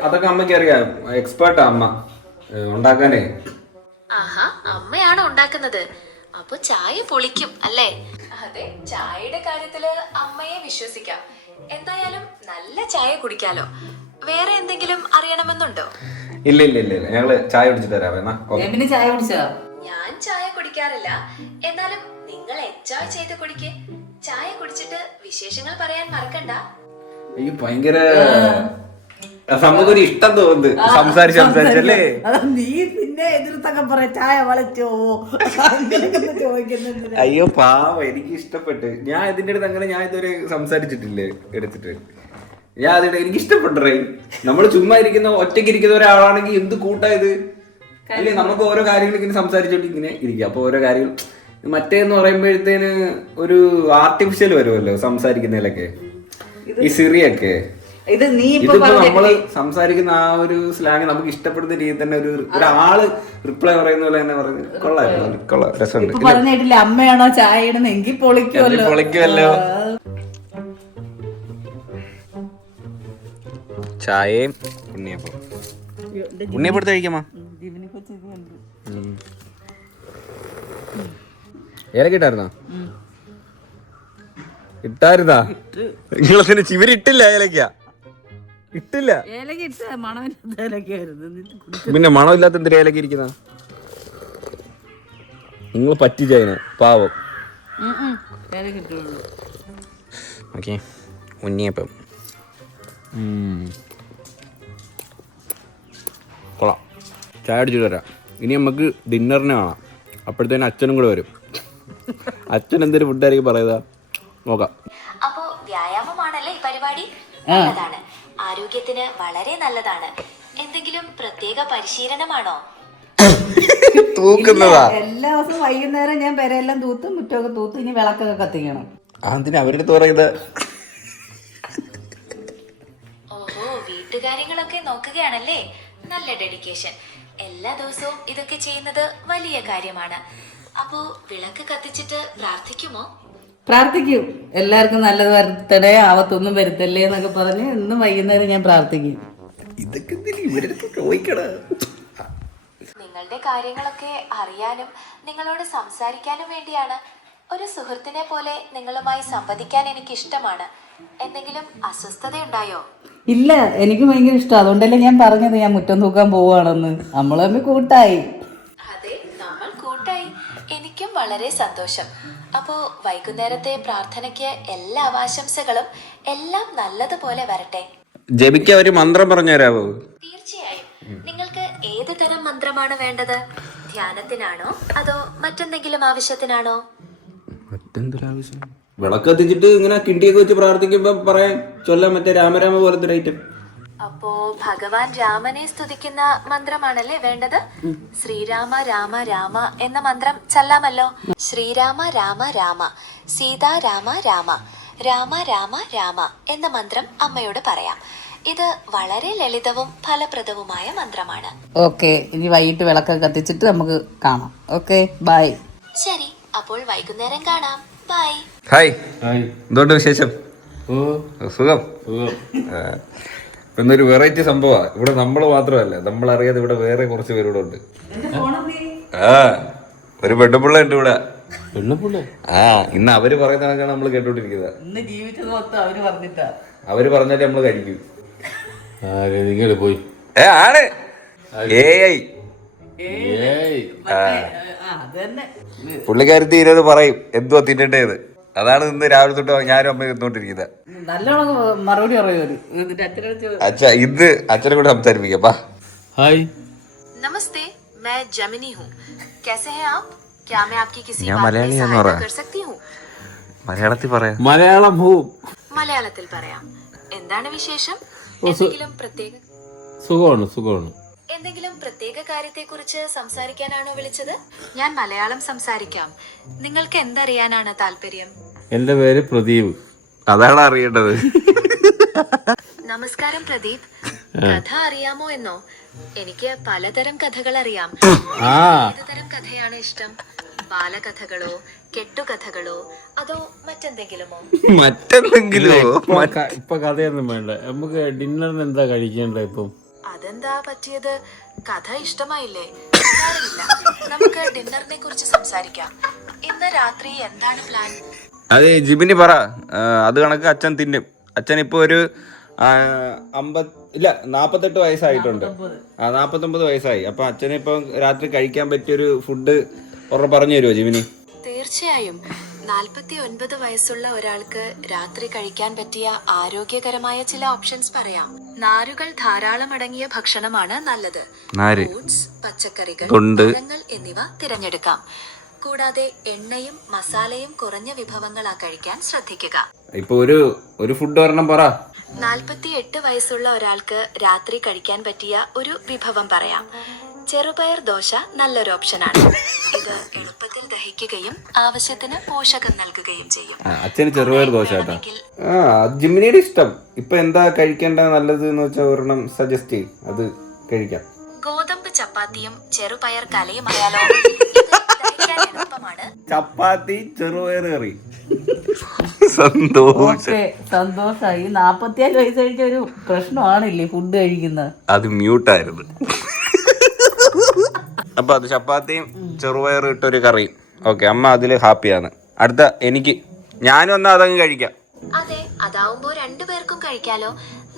അതൊക്കെ അമ്മയ്ക്ക് അറിയാം. എക്സ്പേർട്ടാ അമ്മ ഉണ്ടാക്കാനേ. ആഹാ, അമ്മയാണ് ഉണ്ടാക്കുന്നത്. അപ്പൊ ചായ പൊളിക്കും അല്ലേ? അതെ, ചായയുടെ കാര്യത്തില് അമ്മയെ വിശ്വസിക്കാം. എന്തായാലും നല്ല ചായ കുടിക്കാലോ. വേറെ എന്തെങ്കിലും അറിയണമെന്നുണ്ടോ? ഇല്ല ഞങ്ങള് ചായ കുടിച്ചിട്ട് തരാം. ജമിനി ചായ കുടിച്ചോ? ഞാൻ ചായ കുടിക്കാറില്ല. എന്നാലും നിങ്ങൾ എൻജോയ് ചെയ്ത് കുടിക്ക്. ചായ കുടിച്ചിട്ട് വിശേഷങ്ങൾ പറയാൻ മറക്കണ്ട. അയ്യോ, ഭയങ്കര നമുക്കൊരു ഇഷ്ടം തോന്നുന്നു സംസാരിച്ചല്ലേ. നീ പിന്നെ എതിർത്തൊക്കെ പറയാ ചായ വളച്ചോ ചോദിക്കുന്നുണ്ട്. അയ്യോ പാവ, എനിക്ക് ഇഷ്ടപ്പെട്ട്. ഞാൻ ഇതിന്റെ അടുത്ത് അങ്ങനെ ഞാൻ ഇതുവരെ സംസാരിച്ചിട്ടില്ലേ എടുത്തിട്ട്. ഞാൻ അതിടെ എനിക്ക് ഇഷ്ടപ്പെട്ടേ. നമ്മൾ ചുമ്മാ ഒറ്റയ്ക്ക് ഇരിക്കുന്ന ഒരാളാണെങ്കിൽ എന്ത് കൂട്ടായത് അല്ലേ. നമുക്ക് ഓരോ കാര്യങ്ങൾ ഇങ്ങനെ സംസാരിച്ചോണ്ട് ഇങ്ങനെ ഇരിക്കുക. അപ്പൊ ഓരോ കാര്യങ്ങൾ മറ്റേന്ന് പറയുമ്പോഴത്തേന് ഒരു ആർട്ടിഫിഷ്യൽ വരുമല്ലോ സംസാരിക്കുന്നതിലൊക്കെ, ഈ സിറിയൊക്കെ. ഇതിപ്പോ നമ്മള് സംസാരിക്കുന്ന ആ ഒരു സ്ലാങ് നമുക്ക് ഇഷ്ടപ്പെടുന്ന രീതി തന്നെ ഒരാള് റിപ്ലൈ പറയുന്ന പോലെ തന്നെ പറഞ്ഞു. കൊള്ളാം, രസമുണ്ട്. പറഞ്ഞിട്ടില്ല അമ്മയാണോ ചായ ഇടുന്നെങ്കിൽ പൊളിക്കുമല്ലോ. ചായയും ഉണ്ണിയപ്പെടുത്ത് കഴിക്കാമോ? ഏലക്ക ഇട്ടായിരുന്നാ? നിങ്ങളതിന് ചിവരിട്ടില്ല. ഏലക്ക ഇട്ടില്ല. പിന്നെ മണമില്ലാത്ത എന്തിനാ ഏലക്ക ഇരിക്കുന്ന? നിങ്ങൾ പറ്റിച്ചതിന് പാവം. ഓക്കെ, ഉണ്ണിയപ്പം കൊള്ളാം. ചായ അടിച്ചിട്ട് വരാം. ഇനി നമുക്ക് ഡിന്നറിന് കാണാം. അപ്പോഴത്തേന് അച്ഛനും കൂടെ വരും. അച്ഛൻ എന്തൊരു ഫുഡായിരിക്കും പറയുക നോക്കാം. അപ്പോ വ്യായാമമാണല്ലേ ഈ പരിപാടി? നല്ലതാണ്, ആരോഗ്യത്തിന് വളരെ നല്ലതാണ്. എന്തെങ്കിലും പ്രത്യേക പരിശീലനമാണോ? തൂക്കുന്നതാ. എല്ലാ ദിവസവും വൈകുന്നേരം ഞാൻ പെരയെല്ലാം തൂത്തും മുറ്റമൊക്കെ തൂത്ത് ഇനി വിളക്കൊക്കെ കത്തിക്കണം. അതിന് അവരുടെ അടുത്ത് പറയുന്നത്. ഓഹോ, വീട്ടുകാര്യങ്ങളൊക്കെ നോക്കുകയാണല്ലേ. നല്ല ഡെഡിക്കേഷൻ. എല്ലാ ദിവസവും ഇതൊക്കെ ചെയ്യുന്നത് വലിയ കാര്യമാണ്. അപ്പോ വിളക്ക് കത്തിച്ചിട്ട് പ്രാർത്ഥിക്കുമോ? പ്രാർത്ഥിക്കും. എല്ലാവർക്കും നല്ലത് വരുത്തണേ, ആവത്തൊന്നും വരുത്തല്ലേ എന്നൊക്കെ പറഞ്ഞ് ഇന്നും വൈകുന്നേരം ഞാൻ പ്രാർത്ഥിക്കും. ഇതൊക്കെ ചോദിക്കണ. നിങ്ങളുടെ കാര്യങ്ങളൊക്കെ അറിയാനും നിങ്ങളോട് സംസാരിക്കാനും വേണ്ടിയാണ്. ഒരു സുഹൃത്തിനെ പോലെ നിങ്ങളുമായി സംവദിക്കാൻ എനിക്ക് ഇഷ്ടമാണ്. എന്തെങ്കിലും അസ്വസ്ഥതയുണ്ടായോ? ഇല്ല, എനിക്ക് ഭയങ്കര ഇഷ്ടം. അതുകൊണ്ടല്ലേ ഞാൻ പറഞ്ഞത് ഞാൻ മുറ്റം തൂക്കാൻ പോവാണെന്ന്. നമ്മൾ തമ്മിൽ കൂട്ടായി. അതെ, നമ്മൾ കൂട്ടായി. എനിക്കും വളരെ സന്തോഷം. അപ്പോ വൈകുന്നേരത്തെ പ്രാർത്ഥനയ്ക്ക് എല്ലാ ആശംസകളും. എല്ലാം നല്ലതുപോലെ വരട്ടെ. ജപിക്ക് ഒരു മന്ത്രം പറഞ്ഞു തരാമോ? തീർച്ചയായും. നിങ്ങൾക്ക് ഏത് തരം മന്ത്രമാണ് വേണ്ടത്? ധ്യാനത്തിനാണോ അതോ മറ്റെന്തെങ്കിലും ആവശ്യത്തിനാണോ? മറ്റെന്തൊരാവശ്യം? വിളക്ക് കത്തിച്ചിട്ട് ഇങ്ങനെ കിണ്ടിയൊക്കെ വെച്ച് പ്രാർത്ഥിക്കുമ്പോ പറയാൻ ചൊല്ലാൻ മറ്റേ രാമരാമ പോലത്തെ ഒരു ഐറ്റം. അപ്പോ ഭഗവാൻ രാമനെ സ്തുതിക്കുന്ന മന്ത്രമാണല്ലേ വേണ്ടത്? ശ്രീരാമ രാമ രാമ എന്ന മന്ത്രം ചൊല്ലാമല്ലോ. ശ്രീരാമ രാമ രാമ, സീതാരാമ രാമ, രാമ രാമ രാമ എന്ന മന്ത്രം അമ്മയോട് പറയാം. ഇത് വളരെ ലളിതവും ഫലപ്രദവുമായ മന്ത്രമാണ്. ഓക്കെ, ഇനി വൈകിട്ട് വിളക്കൊക്കെ കത്തിച്ചിട്ട് നമുക്ക് കാണാം. Okay, bye. ശരി, അപ്പോൾ വൈകുന്നേരം കാണാം. ബൈ. ഹായ്, എന്തുകൊണ്ട് വിശേഷം? സുഖം. എന്നൊരു വെറൈറ്റി സംഭവമാണ് ഇവിടെ. നമ്മൾ മാത്രമല്ല, നമ്മളറിയാതെ ഇവിടെ വേറെ കുറച്ച് പേരൂടെ ഉണ്ട്. ഒരു പെണ്ണുപിള്ള ഉണ്ട് ഇവിടെ. ഇന്ന് അവര് പറയുന്ന കണക്കാണ് നമ്മൾ കേട്ടോണ്ടിരിക്കുന്നത്. അവര് പറഞ്ഞാലേ നമ്മള് കഴിക്കും. പോയി ആണ് പുള്ളിക്കാരത്തി ഇരുന്ന് പറയും എന്തുവാ തിന്നണ്ടേത്. അതാണ് ഇന്ന് രാവിലെ തൊട്ട് ഞാനും അമ്മ ഇരുന്നോണ്ടിരിക്കുന്നത്. മറുപടി അച്ഛാ, ഇന്ന് അച്ഛനെ കൂടെ സംസാരിപ്പിക്കാം. ഹായ്, नमस्ते, मैं जमिनी हूँ. कैसे हैं आप? क्या मैं आपकी किसी ഞാൻ बात में മലയാളിയാന്ന് सहायता പറ. कर सकती हूँ? മലയാളത്തിൽ പറയാം. മലയാളം പോവും. മലയാളത്തിൽ പറയാം. എന്താണ് വിശേഷം? എന്തെങ്കിലും പ്രത്യേക സുഖമാണ്. എന്തെങ്കിലും പ്രത്യേക കാര്യത്തെക്കുറിച്ച് സംസാരിക്കാനാണോ വിളിച്ചത്? ഞാൻ മലയാളം സംസാരിക്കാം. നിങ്ങൾക്ക് എന്തറിയാനാണ് താല്പര്യം? എന്റെ പേര് പ്രദീപ്. അതാണ് അറിയേണ്ടത്. നമസ്കാരം പ്രദീപ്. കഥ അറിയാമോ എന്നോ? എനിക്ക് പലതരം കഥകൾ അറിയാം. ഏത് തരം കഥയാണ് ഇഷ്ടം? ബാലകഥകളോ, കെട്ടുകഥകളോ, അതോ മറ്റെന്തെങ്കിലുമോ? മറ്റെന്തെങ്കിലോ? ഇപ്പൊ കഥയൊന്നും വേണ്ട. നമുക്ക് ഡിന്നറിന് എന്താ കഴിക്കേണ്ടത് ഇപ്പം? അതെന്താ പറ്റിയത്? കഥ ഇഷ്ടമായില്ലേ? സാരമില്ല, നമുക്ക് ഡിന്നറിനെ കുറിച്ച് സംസാരിക്കാം. ഇന്ന് രാത്രി എന്താണ് പ്ലാൻ? അതെ ജിബിനി പറ. അത് കണക്ക് അച്ഛൻ തിന്നും. അച്ഛൻ ഇപ്പൊ ഒരു 48 വയസ്സായിട്ടുണ്ട്. 49 വയസ്സായി. അപ്പൊ അച്ഛന് ഇപ്പൊ രാത്രി കഴിക്കാൻ പറ്റിയൊരു ഫുഡ് പറഞ്ഞു തരുമോ ജിബിനി? തീർച്ചയായും. 49 വയസ്സുള്ള ഒരാൾക്ക് രാത്രി കഴിക്കാൻ പറ്റിയ ആരോഗ്യകരമായ ചില ഓപ്ഷൻസ് പറയാം. നാരുകൾ ധാരാളം അടങ്ങിയ ഭക്ഷണമാണ് നല്ലത്. ഫ്രൂട്ട്സ്, പച്ചക്കറികൾ, പഴങ്ങൾ എന്നിവ തിരഞ്ഞെടുക്കാം. കൂടാതെ എണ്ണയും മസാലയും കുറഞ്ഞ വിഭവങ്ങളാ കഴിക്കാൻ ശ്രദ്ധിക്കുക. ഇപ്പൊ ഒരു ഫുഡ് ഒരെണ്ണം പറ. 48 വയസ്സുള്ള ഒരാൾക്ക് രാത്രി കഴിക്കാൻ പറ്റിയ ഒരു വിഭവം പറയാം. ചെറുപയർ ദോശ നല്ലൊരു ഓപ്ഷനാണ്. ഇത് എളുപ്പത്തിൽ ദഹിക്കുകയും ആവശ്യത്തിന് പോഷകം നൽകുകയും ചെയ്യും. അച്ഛന് ചെറുപയർ ദോശ കേട്ടോ. ജിമ്മിനിയുടെ ഇഷ്ടം. ഇപ്പൊ എന്താ കഴിക്കേണ്ട നല്ലത് എന്ന് വെച്ചാൽ ഒരെണ്ണം സജസ്റ്റ് ചെയ്യും, അത് കഴിക്കാം. ഗോതമ്പ് ചപ്പാത്തിയും ചെറുപയർ കലയും ആയാലോ? ദഹിക്കാൻ എളുപ്പമാണ്. ചപ്പാത്തി ചെറുപയർ കറി. സന്തോഷായി. 45 വയസ്സ് കഴിച്ച ഒരു പ്രശ്നമാണില്ലേ ഫുഡ് കഴിക്കുന്നത്? അത് മ്യൂട്ടായിരുന്നു. അപ്പൊ അത് ചപ്പാത്തിയും ചെറുപയർ ഇട്ടൊരു കറി. ഓക്കെ, അമ്മ അതില് ഹാപ്പിയാണ്. അടുത്ത എനിക്ക്, ഞാനും എന്നാ അതങ്ങ് കഴിക്കാം. അതെ, അതാവുമ്പോ രണ്ടുപേർക്കും കഴിക്കാലോ.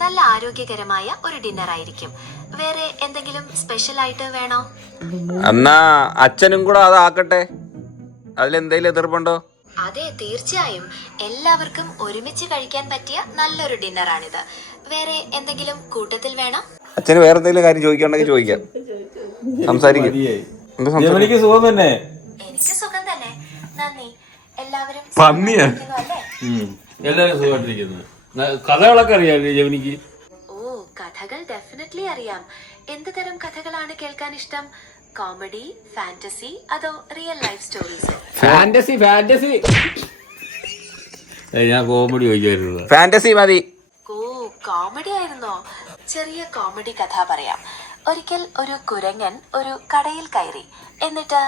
നല്ല ആരോഗ്യകരമായ ഒരു ഡിന്നർ ആയിരിക്കും. വേറെ എന്തെങ്കിലും സ്പെഷ്യൽ ആയിട്ട് വേണോ? എന്നാ അച്ഛനും കൂടെ അതാക്കട്ടെ. അതിലെന്തെങ്കിലും എതിർപ്പുണ്ടോ? അതെ, തീർച്ചയായും. എല്ലാവർക്കും ഒരുമിച്ച് കഴിക്കാൻ പറ്റിയ നല്ലൊരു ഡിന്നറാണിത്. വേറെ എന്തെങ്കിലും കൂട്ടത്തിൽ വേണം? അച്ഛന് വേറെ എന്തെങ്കിലും കാര്യം ചോദിക്കണ്ടെങ്കിൽ ചോദിക്കാം. സംസാരിക്കും. എനിക്ക് സുഖം തന്നെ. എനിക്ക് സുഖം തന്നെ. നന്ദി. എല്ലാവരും പന്നിയാ? അല്ലേ? എല്ലാരും സുഖമായിട്ടിരിക്കുന്നു. കഥകളൊക്കെ അറിയാം ജവനിക്ക്? ഓ, കഥകൾ ഡെഫിനറ്റ്ലി അറിയാം. എന്ത് തരം കഥകളാണ് കേൾക്കാൻ ഇഷ്ടം? കോമഡി, ഫാന്റസി, അതോ റിയൽ ലൈഫ് സ്റ്റോറീസ്? ഫാന്റസി. ഞാൻ കോമഡി ചോദിക്കാറുള്ളത്. ഫാന്റസി മതി. ഓ, കോമഡി ആയിരുന്നോ? ചെറിയ കോമഡി കഥ പറയാം. ഒരിക്കൽ ഒരു കുരങ്ങൻ ഒരു കടയിൽ കയറി. എന്നിട്ട്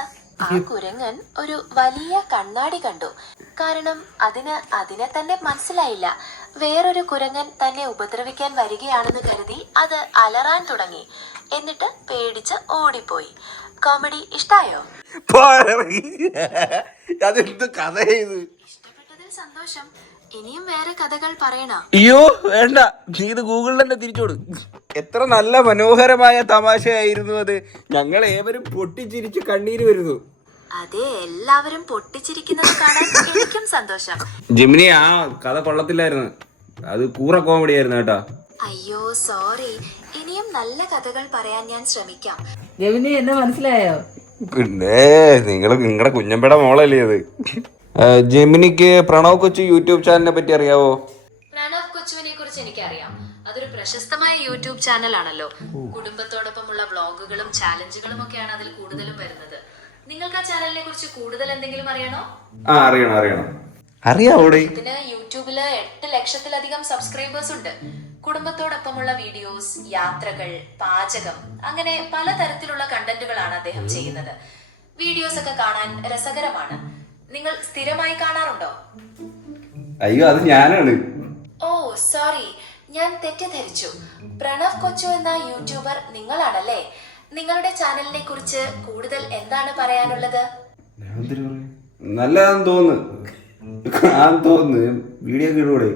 ആ കുരങ്ങൻ ഒരു വലിയ കണ്ണാടി കണ്ടു. കാരണം അതിനെ തന്നെ മനസ്സിലായില്ല. വേറൊരു കുരങ്ങൻ തന്നെ ഉപദ്രവിക്കാൻ വരികയാണെന്ന് കരുതി അത് അലറാൻ തുടങ്ങി. എന്നിട്ട് പേടിച്ച് ഓടിപ്പോയി. കോമഡി ഇഷ്ടായോ? അതെന്ത് കഥ? ഇഷ്ടപ്പെട്ടതിൽ സന്തോഷം. ഇനിയും വേറെ കഥകൾ പറയണോ? അയ്യോ വേണ്ട, നീ ഇത് ഗൂഗിളിൽ തന്നെ തിരിച്ചോട്. എത്ര നല്ല മനോഹരമായ തമാശയായിരുന്നു അത്. ഞങ്ങൾ ഏവരും പൊട്ടിച്ചിരിച്ച് കണ്ണീര് വരുന്നു. അതെ, എല്ലാവരും പൊട്ടിച്ചിരിക്കുന്നത് കാണാൻ എനിക്കും സന്തോഷം. ജിമിനി, ആ കഥ കൊള്ളത്തില്ലായിരുന്നു. അത് കൂറ കോമഡി ആയിരുന്നു കേട്ടോ. അയ്യോ സോറി. ഇനിയും നല്ല കഥകൾ പറയാൻ ഞാൻ ശ്രമിക്കാം. ജമിനി എന്നെ മനസ്സിലായോ? പിന്നെ നിങ്ങളുടെ കുഞ്ഞമ്പയുടെ മോളല്ലേ അത്. ജെമിനിക്ക് പ്രണവ് കൊച്ചു യൂട്യൂബ് ചാനലിനെ പറ്റി അറിയാവോ? പ്രണവ് കൊച്ചുവിനെ കുറിച്ച് എനിക്കറിയാം. അതൊരു പ്രശസ്തമായ യൂട്യൂബ് ചാനലാണല്ലോ. കുടുംബത്തോടൊപ്പമുള്ള വ്ളോഗുകളും ചാലഞ്ചുകളും ഒക്കെയാണ് അതിൽ കൂടുതലും വരുന്നത്. നിങ്ങൾക്ക് ആ ചാനലിനെ കുറിച്ച് കൂടുതൽ എന്തെങ്കിലും അറിയണോ? അറിയണം. അറിയാവോടെ? ഇതിന് യൂട്യൂബില് 8 ലക്ഷത്തിലധികം സബ്സ്ക്രൈബേഴ്സ് ഉണ്ട്. കുടുംബത്തോടൊപ്പമുള്ള വീഡിയോസ്, യാത്രകൾ, പാചകം, അങ്ങനെ പലതരത്തിലുള്ള കണ്ടന്റുകളാണ് അദ്ദേഹം ചെയ്യുന്നത്. വീഡിയോസ് ഒക്കെ കാണാൻ രസകരമാണ്. നിങ്ങൾ സ്ഥിരമായി കാണാറുണ്ടോ? അയ്യോ, അത് ഞാനാണ്. ഓ സോറി, ഞാൻ തെറ്റിദ്ധരിച്ചു. പ്രണവ് കൊച്ചു എന്ന യൂട്യൂബർ നിങ്ങളാണല്ലേ? നിങ്ങളുടെ ചാനലിനെ കുറിച്ച് കൂടുതൽ എന്താണ് പറയാനുള്ളത്? നല്ലതാന്ന് തോന്നുന്നു. വീഡിയോ കിടൂടെ.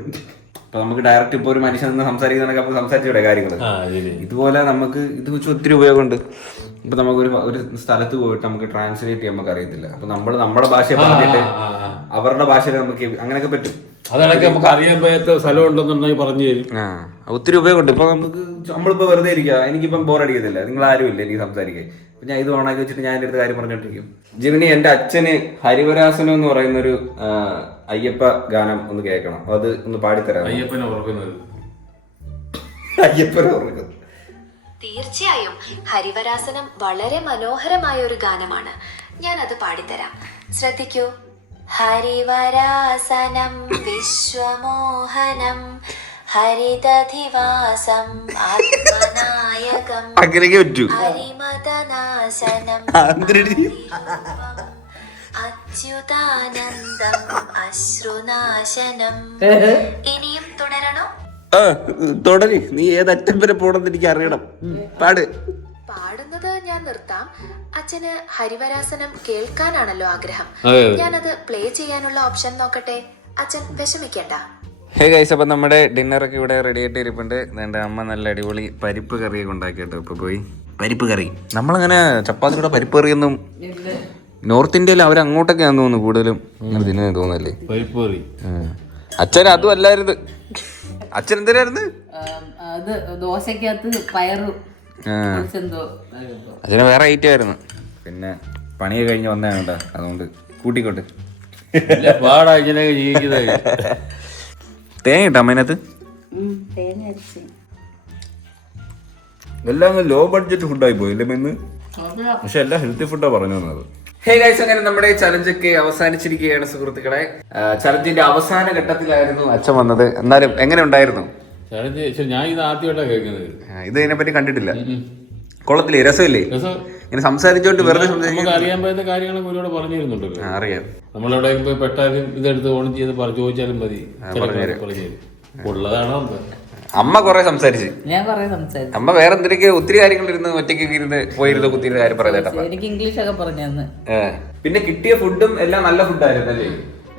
ഇപ്പൊ നമുക്ക് ഡയറക്റ്റ് ഇപ്പൊ ഒരു മനുഷ്യൻ നിന്ന് സംസാരിക്കുന്നതൊക്കെ അപ്പൊ സംസാരിച്ചൂടെ കാര്യങ്ങള്. ഇതുപോലെ നമുക്ക് ഇത് വെച്ച് ഒത്തിരി ഉപയോഗമുണ്ട്. ഇപ്പൊ നമുക്ക് ഒരു സ്ഥലത്ത് പോയിട്ട് നമുക്ക് ട്രാൻസ്ലേറ്റ് ചെയ്യാൻ നമുക്ക് അറിയത്തില്ല. അപ്പൊ നമ്മൾ നമ്മുടെ ഭാഷ പറഞ്ഞിട്ട് അവരുടെ ഭാഷയിൽ നമുക്ക് അങ്ങനെയൊക്കെ പറ്റും. അതാണെങ്കിൽ നമുക്ക് അറിയാൻ പറ്റാത്ത സ്ഥലം ഉണ്ടെന്നുണ്ടെങ്കിൽ പറഞ്ഞു തരും. ഒത്തിരി ഉപയോഗമുണ്ട്. ഇപ്പൊ നമ്മളിപ്പോ വെറുതെ ഇരിക്കുക, എനിക്കിപ്പം ബോറടിക്കത്തില്ല, നിങ്ങൾ ആരും ഇല്ല എനിക്ക് സംസാരിക്കാൻ. അപ്പൊ ഞാൻ ഇത് ഓണാക്കി വെച്ചിട്ട് ഞാൻ എൻ്റെ അടുത്ത് കാര്യം പറഞ്ഞോണ്ടിരിക്കും. ജിമിനി, എന്റെ അച്ഛന് ഹരിവരാസനം എന്ന് പറയുന്നൊരു അയ്യപ്പ ഗാനം ഒന്ന് കേൾക്കണം. അത് ഒന്ന് പാടിത്തരാം. അയ്യപ്പനെ ഓർക്കുന്നത്. അയ്യപ്പനെ ഓർക്കുന്നത്. തീർച്ചയായും ഹരിവരാസനം വളരെ മനോഹരമായ ഒരു ഗാനമാണ്. ഞാൻ അത് പാടിത്തരാം, ശ്രദ്ധിക്കൂ. ഹരിവരാസനം വിശ്വമോഹനം ഹരിതധിവാസം ആത്മനായകം അങ്ങനെയൊക്കെ പറ്റൂ. ഹരിമതനാശനം അച്യുതാനന്ദം അശ്രുനാശനം. ഇനിയും തുടരണോ? തുടരി, നീ ഏതറ്റം വരെ പോണെന്ന് എനിക്ക് അറിയണം. പാട്. പാടുന്നത് ഞാൻ നിർത്താം. അച്ഛന് ഹരിവരാസനം കേൾക്കാനാണല്ലോ ആഗ്രഹം. ഞാനത് പ്ലേ ചെയ്യാനുള്ള ഓപ്ഷൻ നോക്കട്ടെ. അച്ഛൻ വിഷമിക്കണ്ട. ഹേ ഗൈസ്, അപ്പം നമ്മുടെ ഡിന്നറൊക്കെ ഇവിടെ റെഡി ആയിട്ട് ഇരിപ്പുണ്ട്. എൻ്റെ അമ്മ നല്ല അടിപൊളി പരിപ്പ് കറിയൊക്കെ ഉണ്ടാക്കിയിട്ട് ഇപ്പൊ പോയി. പരിപ്പ് കറി നമ്മളങ്ങനെ ചപ്പാത്തിയുടെ പരിപ്പ് കറിയൊന്നും നോർത്ത് ഇന്ത്യയിൽ അവർ അങ്ങോട്ടൊക്കെ ആണെന്ന് തോന്നുന്നു കൂടുതലും അങ്ങനെ തിന്നു തോന്നല്ലേ. പരിപ്പ് കറി അച്ഛൻ അതും അല്ലായിരുന്നു. അച്ഛൻ എന്തിനായിരുന്നു? അത് ദോശക്കകത്ത് പയറ് എന്തോ. അച്ഛന് വേറെ ഐറ്റം ആയിരുന്നു. പിന്നെ പണിയൊക്കെ കഴിഞ്ഞ് വന്നതാണ് കേട്ടോ, അതുകൊണ്ട് കൂട്ടിക്കോട്ടെ. പാടാ ഇങ്ങനെയൊക്കെ ജീവിക്കുന്നത്. തേങ്ങ ഇട്ടോ അമ്മേനകത്ത്. എല്ലാം ലോ ബഡ്ജറ്റ് ഫുഡായി പോയില്ലേ ഇന്ന്, പക്ഷെ എല്ലാം ഹെൽത്തി ഫുഡാ പറഞ്ഞു തന്നത്. ഹേ ഗൈസ്, അങ്ങനെ നമ്മുടെ ചലഞ്ചൊക്കെ അവസാനിച്ചിരിക്കുകയാണ് സുഹൃത്തുക്കളെ. ചലഞ്ചിന്റെ അവസാന ഘട്ടത്തിലായിരുന്നു അച്ഛൻ വന്നത്. എന്നാലും എങ്ങനെ ഉണ്ടായിരുന്നു? ഞാൻ ഇത് ആദ്യമായിട്ടാണ് കേൾക്കുന്നത്. ഇത് ഇതിനെപ്പറ്റി കണ്ടിട്ടില്ല. കൊള്ളത്തില്ലേ? രസമില്ലേ? ഇങ്ങനെ സംസാരിച്ചോണ്ട് വെറുതെ നമുക്ക് അറിയാൻ പറ്റുന്ന കാര്യങ്ങളൊക്കെ ഒരുപാട് പറഞ്ഞു തരുന്നുണ്ടല്ലോ. അറിയാം. നമ്മളെവിടെ പോയി പെട്ടാലും ഇതെടുത്ത് ഓൺ ചെയ്ത് ചോദിച്ചാലും മതി, പറഞ്ഞു ഉള്ളതാണോ. അമ്മ കൊറേ സംസാരിച്ച്, ഞാൻ കൊറേ സംസാരിച്ചു. അമ്മ വേറെ എന്തിനൊക്കെ ഒത്തിരി കാര്യങ്ങൾ ഇരുന്ന് ഒറ്റയ്ക്ക് ഇരുന്ന് പോയിരുന്ന കുത്തിയിരുന്ന കാര്യം പറഞ്ഞേട്ടാ. എനിക്ക് ഇംഗ്ലീഷ് ഒക്കെ പറഞ്ഞു തന്ന്. പിന്നെ കിട്ടിയ ഫുഡും എല്ലാം നല്ല ഫുഡായിരുന്നു അല്ലേ.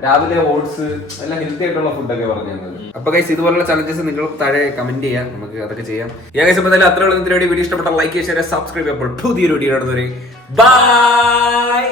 രാവിലെ ഓട്സ് എല്ലാം ഹെൽത്തി ആയിട്ടുള്ള ഫുഡൊക്കെ പറഞ്ഞു തന്നത്. അപ്പൊ ഗൈസ്, ഇതുപോലുള്ള ചലഞ്ചസ് നിങ്ങൾ താഴെ കമന്റ് ചെയ്യാം, നമുക്ക് അതൊക്കെ ചെയ്യാം. ഗൈസ്, അപ്പൊ എന്തായാലും അത്രയുള്ള വീഡിയോ ഇഷ്ടപ്പെട്ട ലൈക്ക്, ഷെയർ, സബ്സ്ക്രൈബ്. അപ്പോൾ പുതിയൊരു വീഡിയോ കാണുന്നവരെ ബൈ.